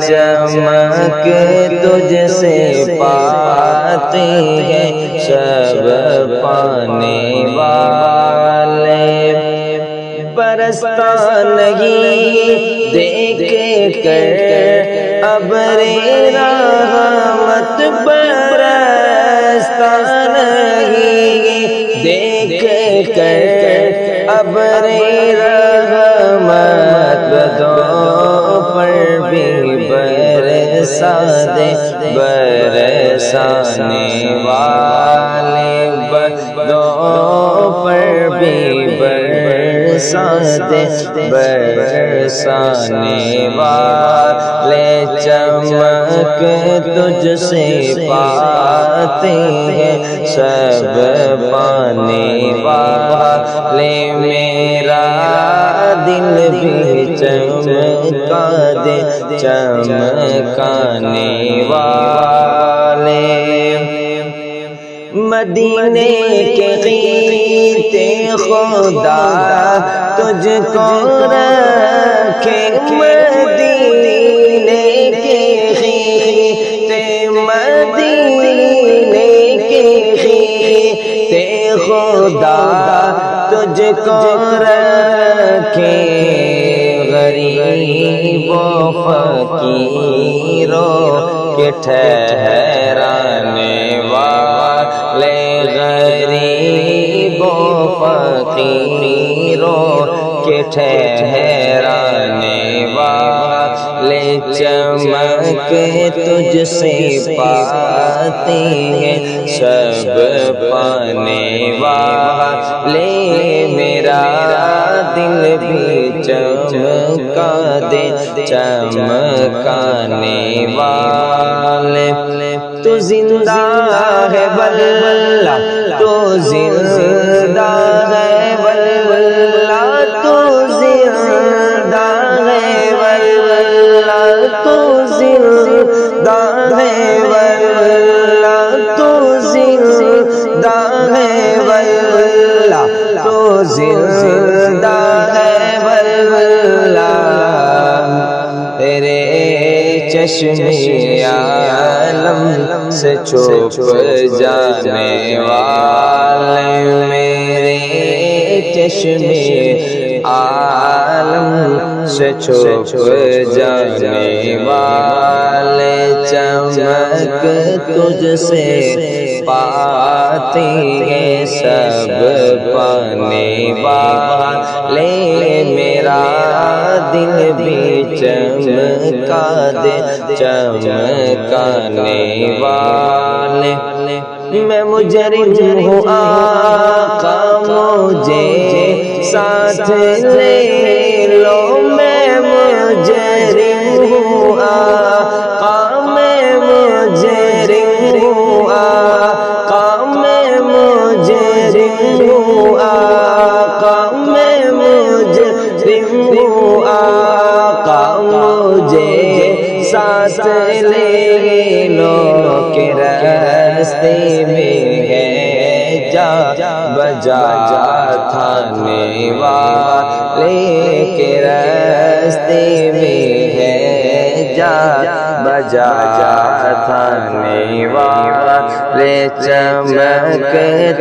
چمک تجھ سے پاتے ہیں سب پانے والے، برستا نہیں دیکھ کر ابر رحمت، برستا نہیں دیکھ کر ابر رحمت، بدوں پر بھی برسا دے، برسانے والے بدوں پر بھی برسا دے، برسانے والے، چمک تجھ سے پاتے ہیں سب پانے والے، میرا دل بھی چمکا دے، چمکانے والے، مدینے کے غیرتے خدا تجھ کو رکھے، مدینے کے غیرتے، مدینے کے غیرتے خدا تجھ کو رکھے، غریب و فقیروں کے ٹھہرانے والے، غریب و فقیروں کے ٹھہرانے والے، چمک تجھ سے پاتے ہیں سب پانے والے، میرا دل بھی چمکا دے، چمکانے والے، تو زندہ ہے واللہ، تو زندہ ہے واللہ، تو زندہ ہے واللہ، تو زندہ ہے واللہ، تو زندہ ہے واللہ، تو زندہ ہے واللہ، تیرے چشمِ عالم سے چھپ جانے والے، میرے چشمِ عالم سے چھپ جانے والے، چمک تجھ سے پاتے ہیں سب پانے والے، میرا دل بھی چمکا دے، چمکانے والے، میں مجرم ہوں آقا مجھے ساتھ لے لو، میں مجرم ہوں آقا، میں مجرم ہوں آقا، میں مجرم ہوں آقا، میں مجرم ہوں آقا، مجھے ساتھ لے لو کہ راستے میں ہے جا بجا تھانے والے، کہ راستے میں ہے جا بجا تھانے والے، چمک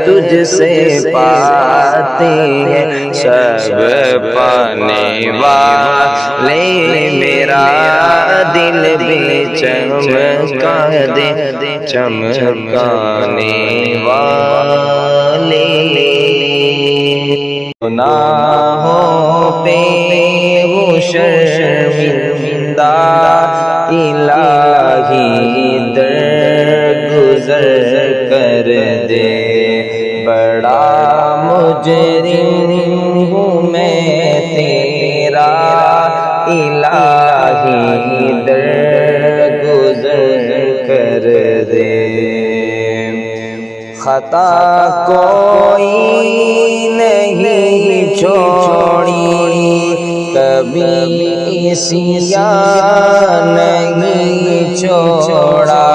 تجھ سے پاتے ہیں سب پانے والے، میرا دل بھی چمکا دے، چمکانے والے، گناہوں پہ وہ شرمندہ الہی درگزر کر دے، بڑا مجرم ہوں میں تیرا الہی درگزر کر دے، خطا کوئی نہیں چھوڑی کبھی سیاہ نہیں چھوڑا،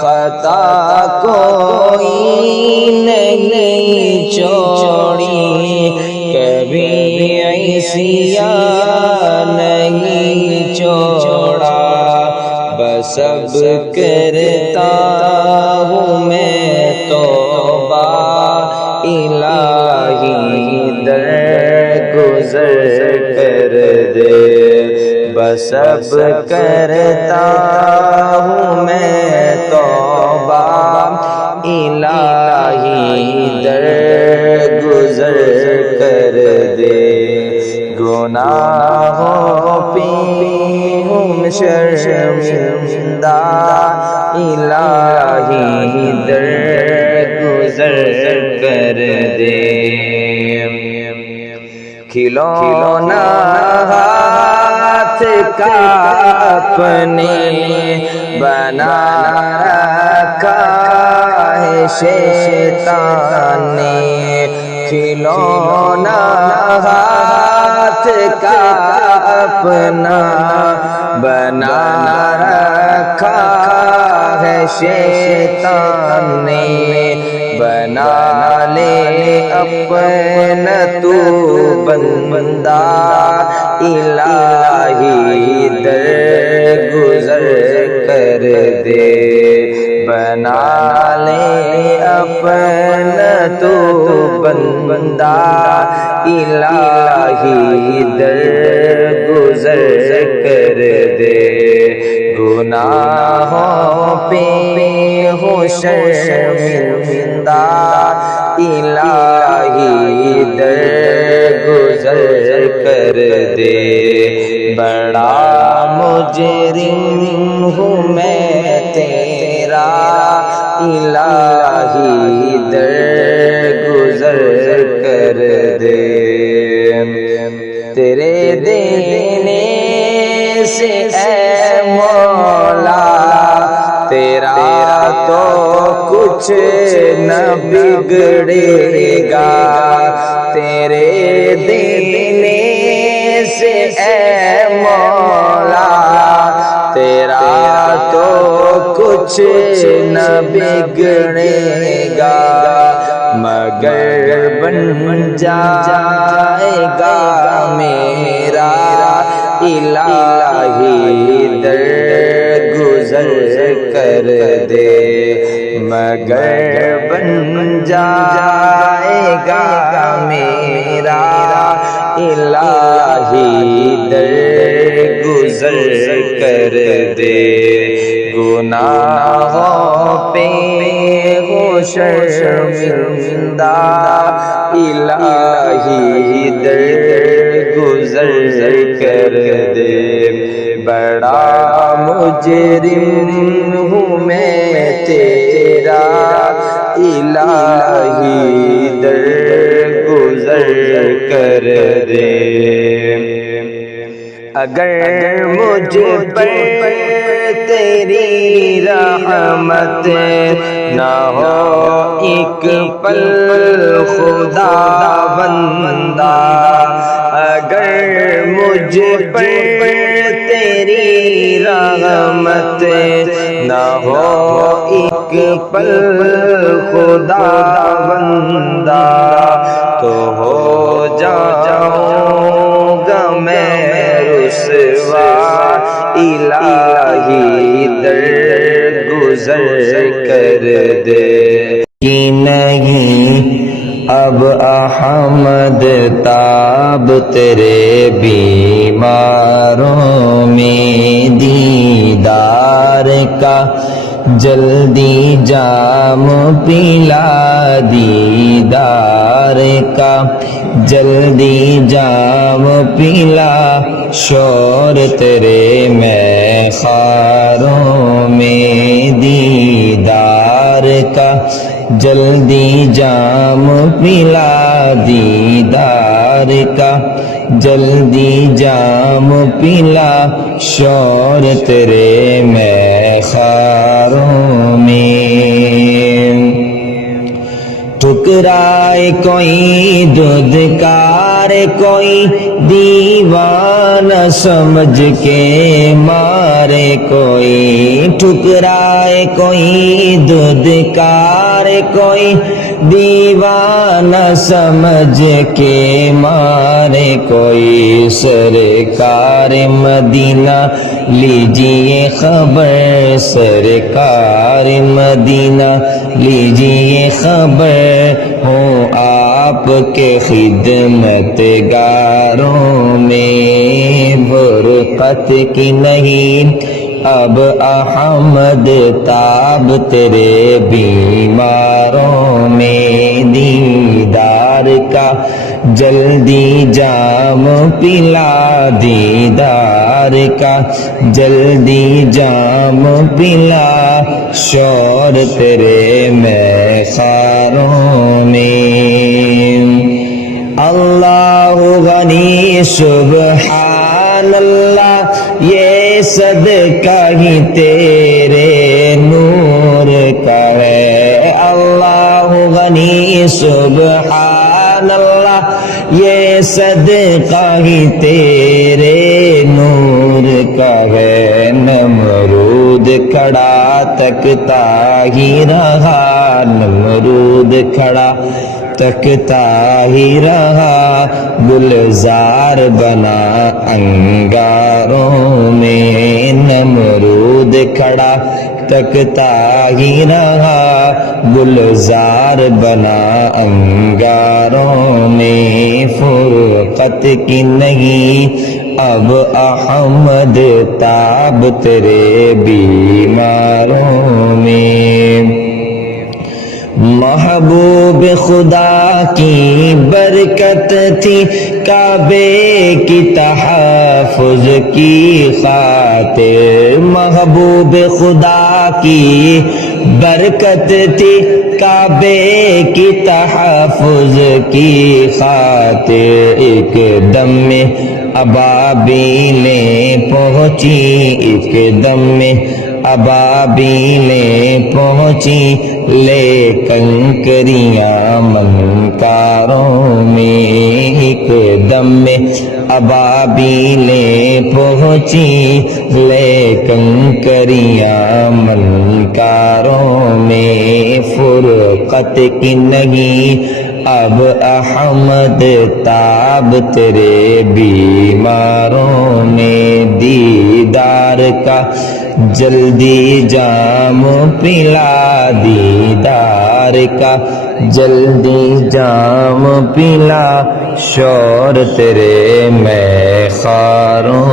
خطا کوئی نہیں چھوڑی کبھی سیاہ نہیں چھوڑا، بسب کرتا ہوں میں توبہ الہی در گزر کر دے، بسب کرتا ہوں میں توبہ الہی در گزر کر دے، گناہوں پہ ہوں شرمندہ الہی در گزر کر دے، کھلونا ہاتھ کا اپنے بنا رکھا ہے شیطان نے، کھلونا ہاتھ کا اپنا بنا رکھا ہے شیطان نے، بنا لے اپنا تو بندہ الہی در گزر کر دے، بنا لے اپنا تو بندہ الہی در گزر کر دے، گناہوں پہ ہو شرمندہ الہی در گزر کر دے، بڑا مجرم ہوں میں تیرا الہی در گزر کر دے، تیرے دینے سے اے مولا تیرا تو کچھ نہ بگڑے گا، تیرے دینے سے اے مولا تیرا تو کچھ نہ بگڑے گا، مگر بن جائے گا میرا الہی در گزر کر دے، مگر بن جائے گا میرا الہی در گزر کر دے، گناہوں پہ ہو شرمندہ الہی در گزر کر دے، بڑا مجرم ہوں میں تیرا الہی در گزر کر دے، اگر مجھ پر تیری رحمت نہ ہو ایک پل خدا بندہ، اگر مجھ پر تیری رحمت نہ ہو ایک پل خدا بندہ، تو ہو جاؤں گا میں رسوا الہی در گزر کر دے، کہ نہیں اب احمد تاب تیرے بیماروں میں دیدار کا، جلدی جام پلا دیدار کا، جلدی جام پلا شور تیرے میں خاروں میں دیدار کا، جلدی جام پلا دیدار کا، جلدی جام پلا شور تیرے میں خاروں میں، ٹھکرائے کوئی دودھکار کوئی دیوانہ سمجھ کے مارے کوئی، ٹھکرائے کوئی دودھکار کوئی دیوانہ سمجھ کے مارے کوئی سرکار مدینہ لیجئے خبر سرکار مدینہ لیجئے خبر ہوں آپ کے خدمت گاروں میں برقت کی نہیں اب احمد تاب تیرے بیماروں میں دیدار کا جلدی جام پلا دیدار کا جلدی جام پلا شور تیرے میخاروں میں اللہ غنی سبحان اللہ یہ صدقہ ہی تیرے نور کا ہے اللہ غنی سبحان اللہ یہ صدقہ ہی تیرے نور کا ہے نمرود کھڑا تکتا ہی رہا نمرود کھڑا تکتا ہی رہا گلزار بنا انگاروں میں نمرود کھڑا تکتا ہی رہا گلزار بنا انگاروں میں فرقت کی نہیں اب احمد تاب تیرے بیماروں میں محبوب خدا کی برکت تھی کعبے کی تحفظ کی خاطر محبوب خدا کی برکت تھی کعبے کی تحفظ کی خاطر ایک دم میں ابابیلیں پہنچی ایک دم میں ابابیلیں پہنچی لے کنکریاں منکاروں میں ایک دم میں ابابیلیں پہنچی لے کنکریاں منکاروں میں فرقت کی نہیں اب احمد تاب تیرے بیماروں میں دیدار کا جلدی جام پلا دیدار کا جلدی جام پلا شور تیرے میخاروں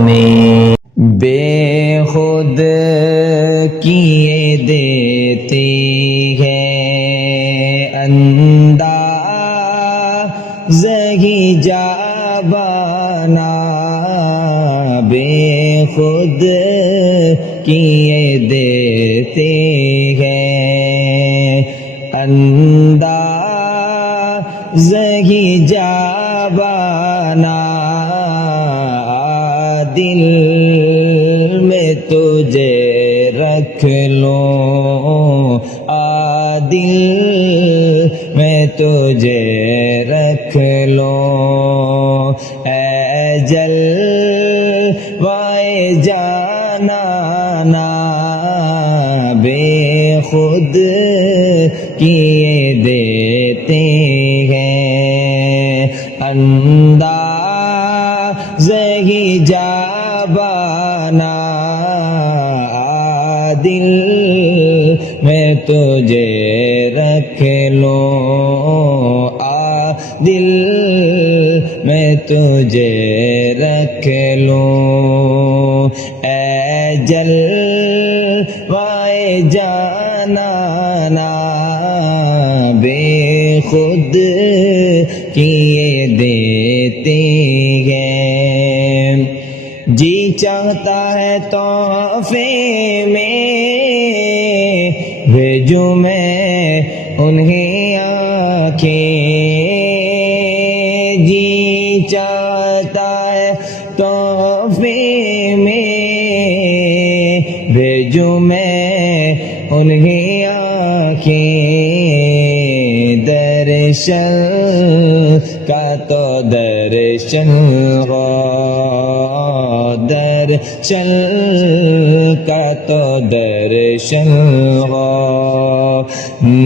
میں بے خود کیے دیتے ہیں انداز ہی جابانا بے خود کیے دیتے ہیں انداز ہی جابانا دل میں تجھے رکھ لوں دل میں تجھے رکھ لوں اے جلوائے جانانا بے خود کیے دیتے ہیں انداز ہی جابانا دل میں تجھے رکھ لوں دل میں تجھے رکھ لوں اے جلوائے جانانا بے خود کیے دیتے ہیں جی چاہتا ہے تحفے میں بھیجوں میں انہیں آنکھیں جی چاہتا ہے تحفے میں بھیجوں میں انہیں آنکھیں درشن کا تو درشن ہو در چل کا تو درشن ہو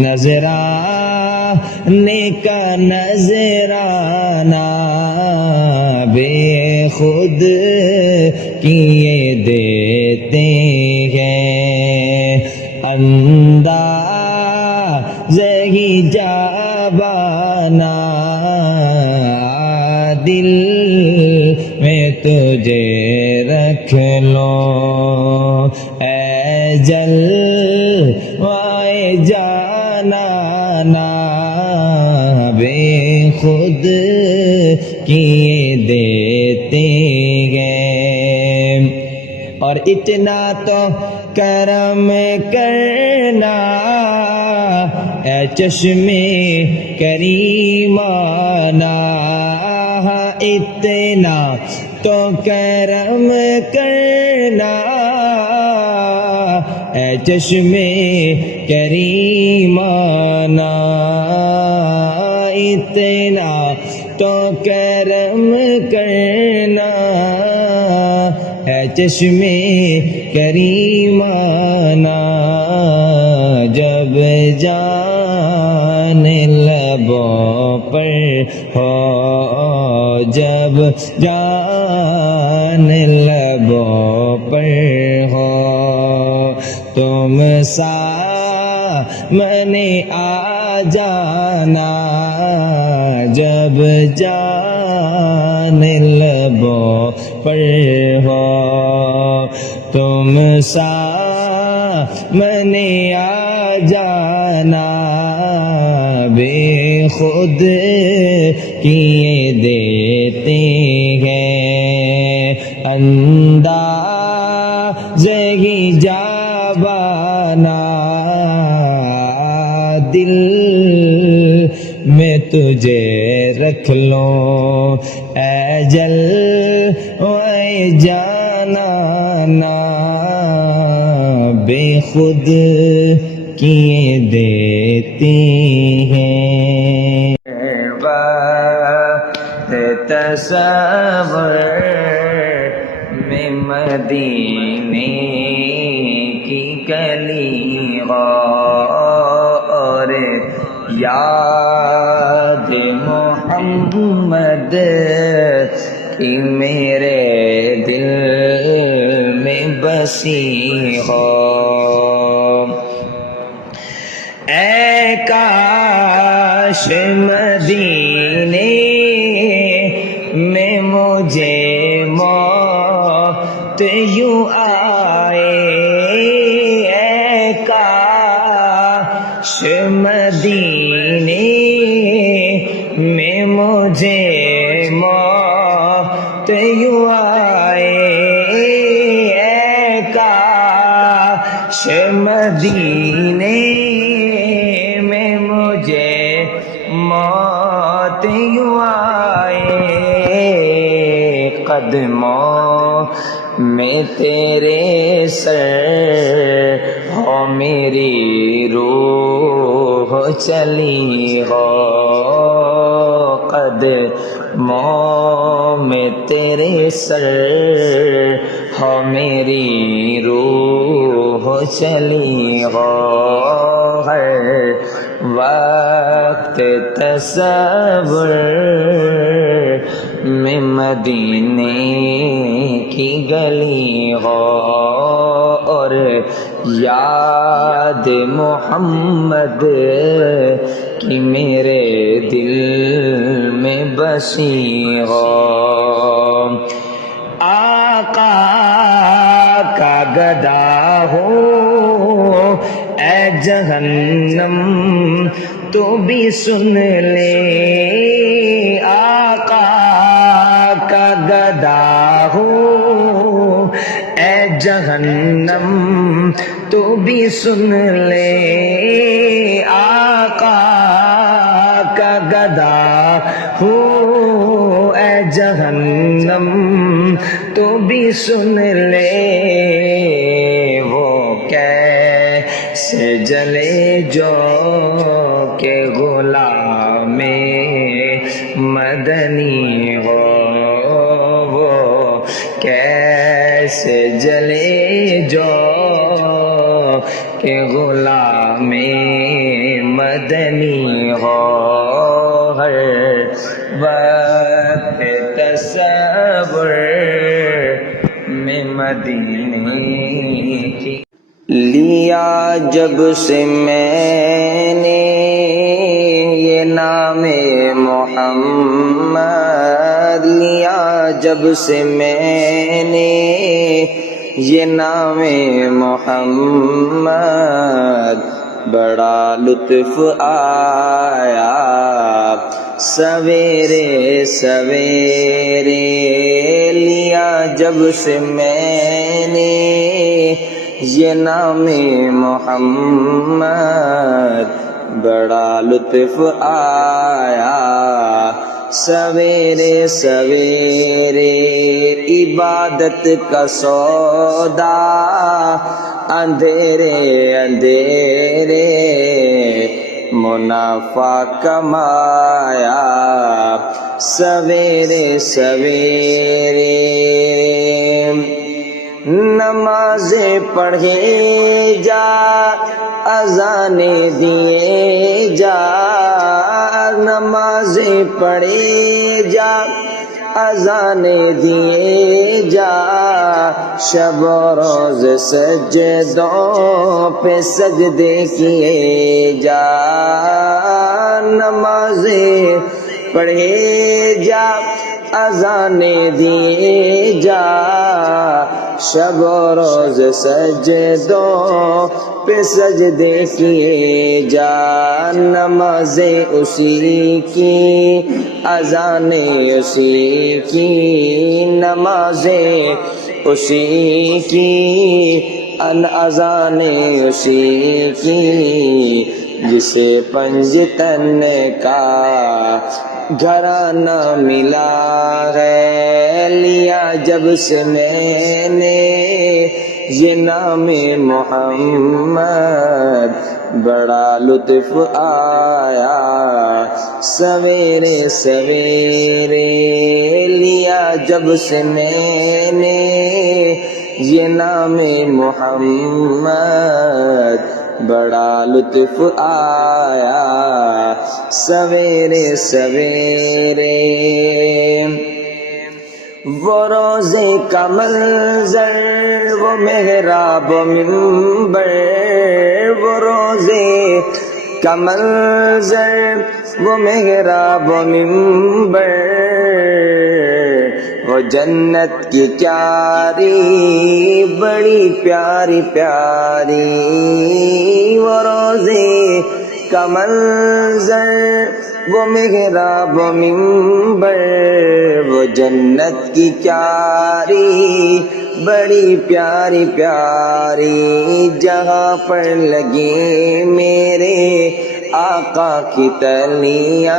نظرانے کا نظرانہ بے خود کیے دیتے ہیں اندازہی جابانا دل میں تجھے رکھ لو اے جلوائے جانانا بے خود کیے دیتے ہیں اور اتنا تو کرم کرنا اے چشمے کریمانہ اتنا تو کرم کرنا اے چشمے کریمانہ اتنا تو کرم کرنا اے چشمے کریمانہ جب جان لبوں پر ہو جب جان لبوں پر ہو تم سامنے آ جانا جب جان لبوں پر ہو تم سامنے آ جانا بے خود کیے دیتے ہیں اندازہی جابانا دل میں تجھے رکھ لو اے جلوائے جانانا بے خود کیے دیتے ہیں تصور میں مدینے کی گلی اور یاد محمد کی میرے دل میں بسی ہو اے کاش مدینے میں مجھے موت یوں آئے اے کاش مدینے میں مجھے موت یوں آئے اے کاش مدینے میں مجھے موت یوں آئے قدموں میں تیرے سر ہو میری روح چلی ہو قدموں میں تیرے سر ہو میری روح چلی ہو ہر وقت تصور میں مدینے کی گلی ہو اور یاد محمد کی میرے دل میں بسی ہو آقا کا گدا ہو اے جہنم تو بھی سن لے آقا کا گدا ہو اے جہنم تو بھی سن لے آقا کا گدا ہو اے جہنم تو بھی سن لے وہ کیسے جلے جو کہ غلام مدنی ہو وہ کیسے چلے جو کہ غلام مدنی ہو ہر وقت تصور میں مدینے کی لیا جب سے میں نے یہ نام محمد لیا جب سے میں نے یہ نام محمد بڑا لطف آیا سویرے سویرے لیا جب سے میں نے یہ نام محمد بڑا لطف آیا سویرے سویرے عبادت کا سودا اندھیرے اندھیرے منافع کمایا سویرے سویرے نمازیں پڑھے جا اذانیں دیے جا نمازیں پڑھے جا اذانیں دیے جا شب و روز سجدوں پہ سجدے کیے جا نمازیں پڑھے جا اذانیں دیے جا شب و روز سجدوں پہ سجدے کیے جا نمازیں اسی کی اذانیں اسی کی نمازیں اسی کی اذانیں اسی کی جسے پنجتن کا گھرانہ ملا ہے لیا جب سے میں نے یہ نام محمد بڑا لطف آیا سویرے سویرے لیا جب سے میں نے یہ نام محمد بڑا لطف آیا سویرے سویرے وہ روزے کا منظر وہ محراب و منبر وہ روزے کا منظر وہ محراب و منبر وہ جنت کی کیاری بڑی پیاری پیاری وہ روزے کا منظر وہ محراب و منبر وہ جنت کی کیاری بڑی پیاری پیاری جہاں پر لگی میرے آقا کی تلیاں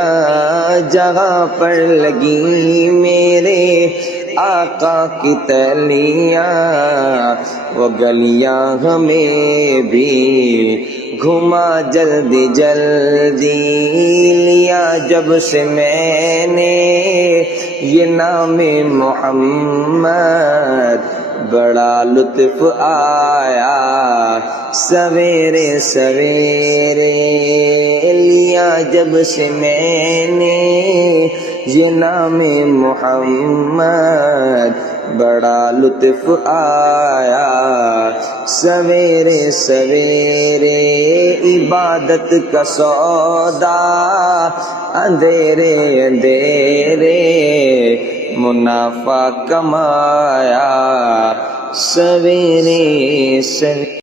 جہاں پر لگی میرے آقا کی تلیاں وہ گلیاں ہمیں بھی گھما جلدی جلدی لیا جب سے میں نے یہ نام محمد بڑا لطف آیا سویرے سویرے لیا جب سے میں نے یہ نام محمد بڑا لطف آیا سویرے سویرے عبادت کا سودا اندھیرے اندھیرے منافع کمایا سویرے سویرے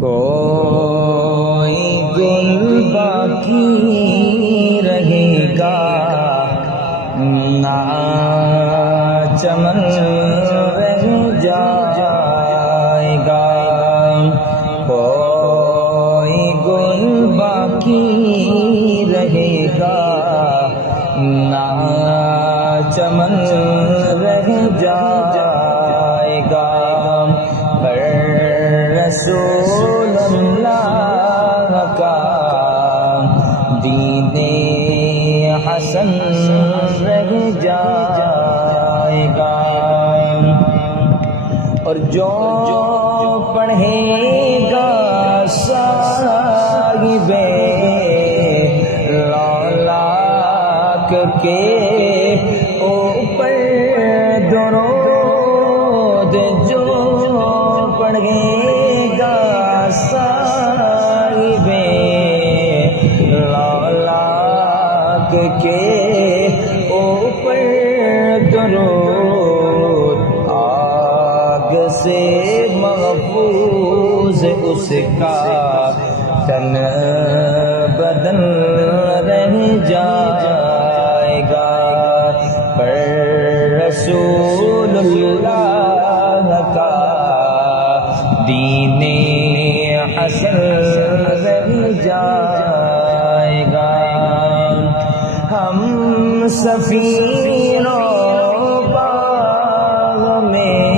کوئی گل باقی رہے گا نہ چمن رہ جائے گا کوئی گل باقی رہے گا نہ چمن رہ جائے گا پر رسول اللہ کا دین حسن رہ جائے گا اور جو پڑھے گا صاحب لالاک کے اوپر درود جو پڑھے گا صاحب لالاک کے اوپر درود آگ سے محفوظ اس کا تن بدن رہ جائے گا پر رسول اللہ کا دین حسن رہ جائے گا ہم سفینوں باغ میں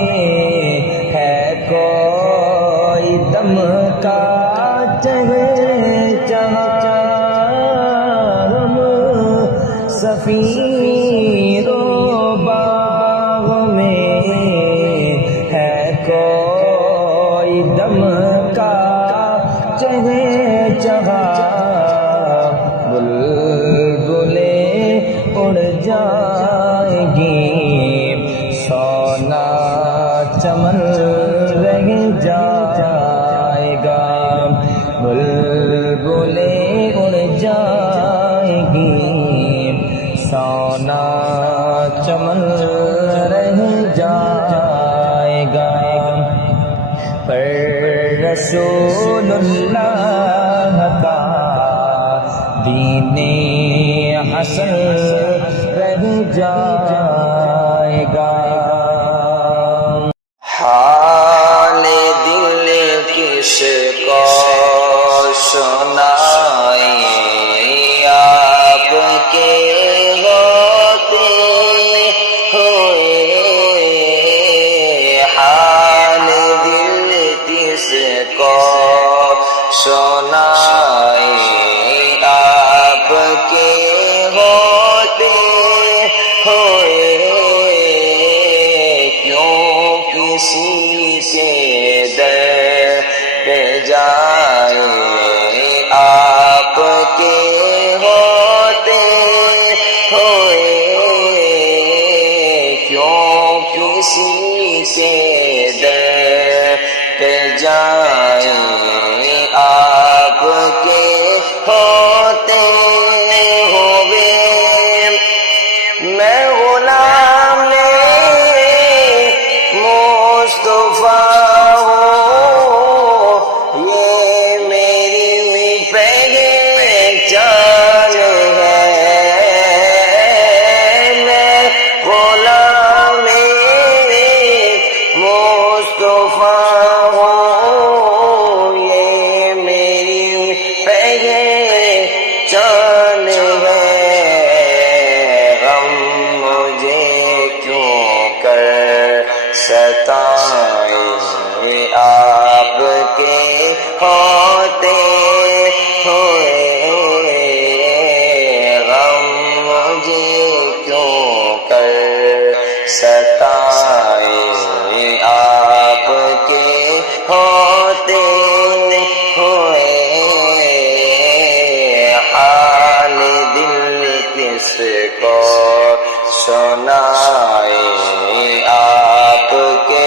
ہے کوئی دم کا ہم سفینوں باغ میں ہے کوئی دم کا چہا بلبلیں اڑ جائیں گی سونا چمن رہ جائے گا بلبلیں اڑ جائیں گی سونا چمن رہ جائے گا پر رسول اللہ کا دین حسن رہ جائے گا حال دل کس کو سنائیں آپ کے ہوتے ہوئے حال دل کس کو سنائیں آپ کے ہوتے ہوئے کیوں کسی سے در پہ جائیں آپ کے ہوتے ہوئے کیوں کسی سے در پہ جائیں آپ کے ہوتے ہوئے میں غلام مصطفیٰ ہوں یہ میری پہچان ہے میں غلام مصطفیٰ ہوں یہ میری پہچان ہے غم مجھے کیوں کر ستائیں آپ کے ہوتے ہوئے غم مجھے کیوں کر ستائیں آپ کے ہوتے ہوئے حال دل کس کو سنائیں آپ کے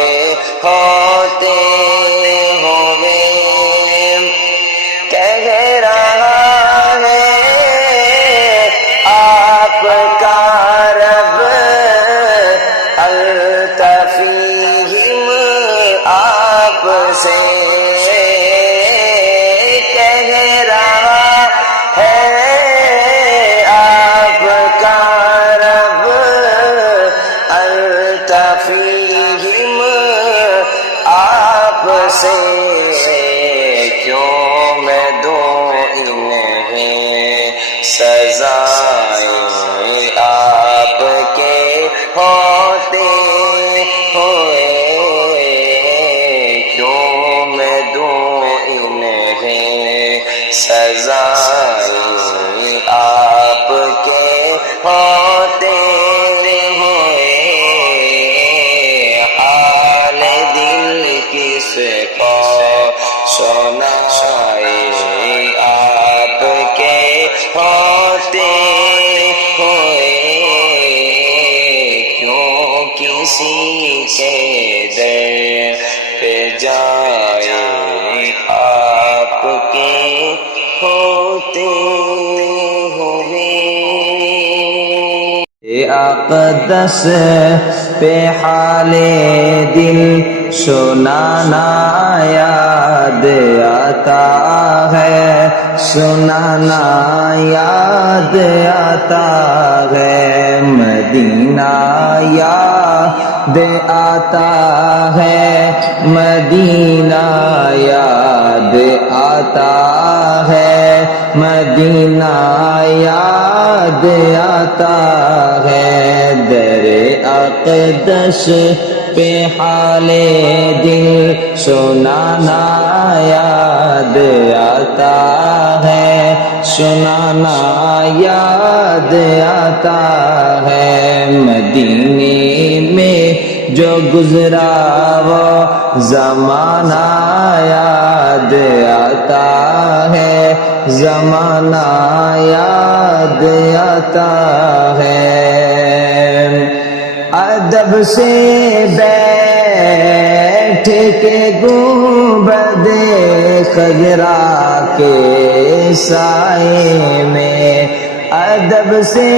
ہوتے ہوئے کہہ رہا ہے آپ کا رب التفیہم آپ سے کہہ رہا ہے آپ کا رب التفیہم آپ سے کیوں میں دوں انہیں سزائیں آپ کے ہوتے ہوئے کیوں میں دوں انہیں سزائیں آپ کے ہوتے ہوئے حال دل کس کو سنائے آپ کے ہوتے ہوئے کیوں کسی کے در پہ جائے آپ کے ہوتے ہوئے اقدس پہ حال دل سنانا یاد آتا ہے، سنانا یاد آتا ہے، مدینہ یاد آتا ہے، مدینہ یاد آتا ہے، مدینہ یاد آتا ہے، در اقدس پہ حال دل سنانا یاد آتا ہے، سنانا یاد آتا ہے، مدینے میں جو گزرا وہ زمانہ یاد آتا ہے، زمانہ یاد آتا ہے، ادب سے بیٹھ کے گنبد خضرا کے سائے میں، ادب سے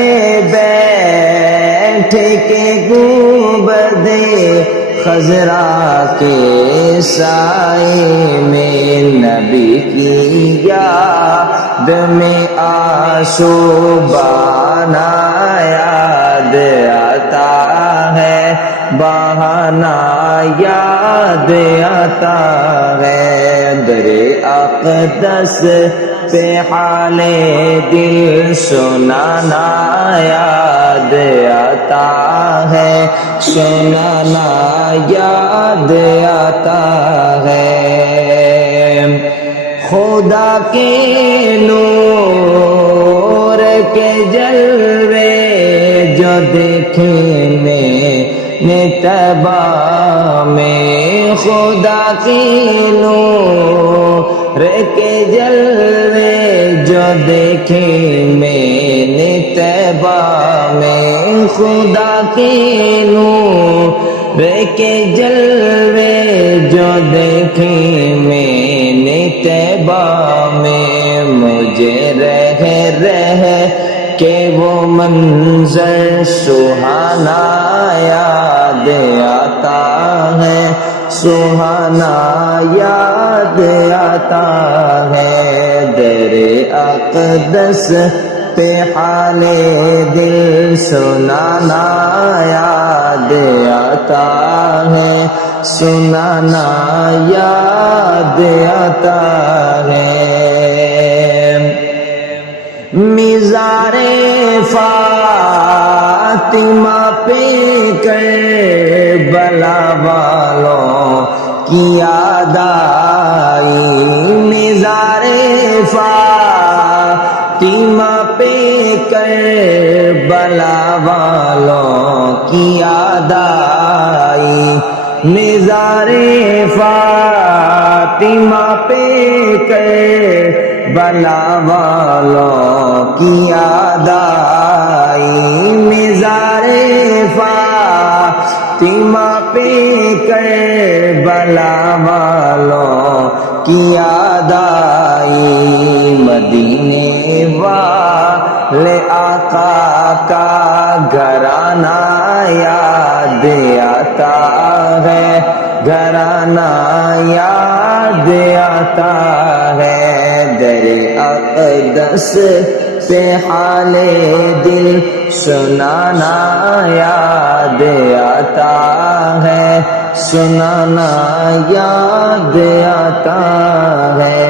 بیٹھ کے گنبد خضرا کے سائے میں، نبی کی یاد میں آنسو بہانا یاد آتا ہے، بہانا یاد آتا ہے، در اقدس پہ حال دل سنانا یاد آتا ہے، سنانا یاد آتا ہے، خدا کے نور کے جلوے جو دیکھنے طیبہ میں، خدا کی نور کے جلوے جو دیکھے میں نے طیبہ میں، خدا کی نور کے جلوے جو دیکھے میں نے طیبہ میں، مجھے رہ کہ وہ منظر سہانا یاد آتا ہے، سہانا یاد آتا ہے، در اقدس پہ حال دل سنانا یاد آتا ہے، سنانا یاد آتا ہے، مزار فاطمہ پہ کربلا والوں کی یاد آئی، مزار فاطمہ پہ کربلا والوں کی یاد آئی، مزار فاطمہ پہ کربلا والوں کی یاد آئی، مزار فاطمہ پہ کربلا والوں کی یاد آئی، مدینے والے آقا کا گھرانہ یاد آتا ہے، گھرانہ یاد آتا ہے، در اقدس پہ حال دل سنانا یاد آتا ہے، سنانا یاد آتا ہے،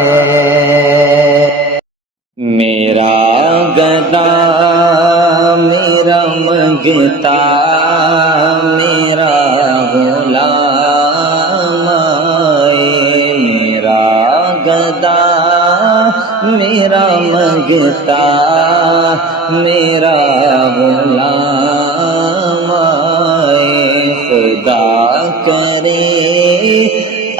میرا گدا میرا منگتا میرا غلام آئے، میرا گدا میرا منگتا میرا غلام آئے، خدا کرے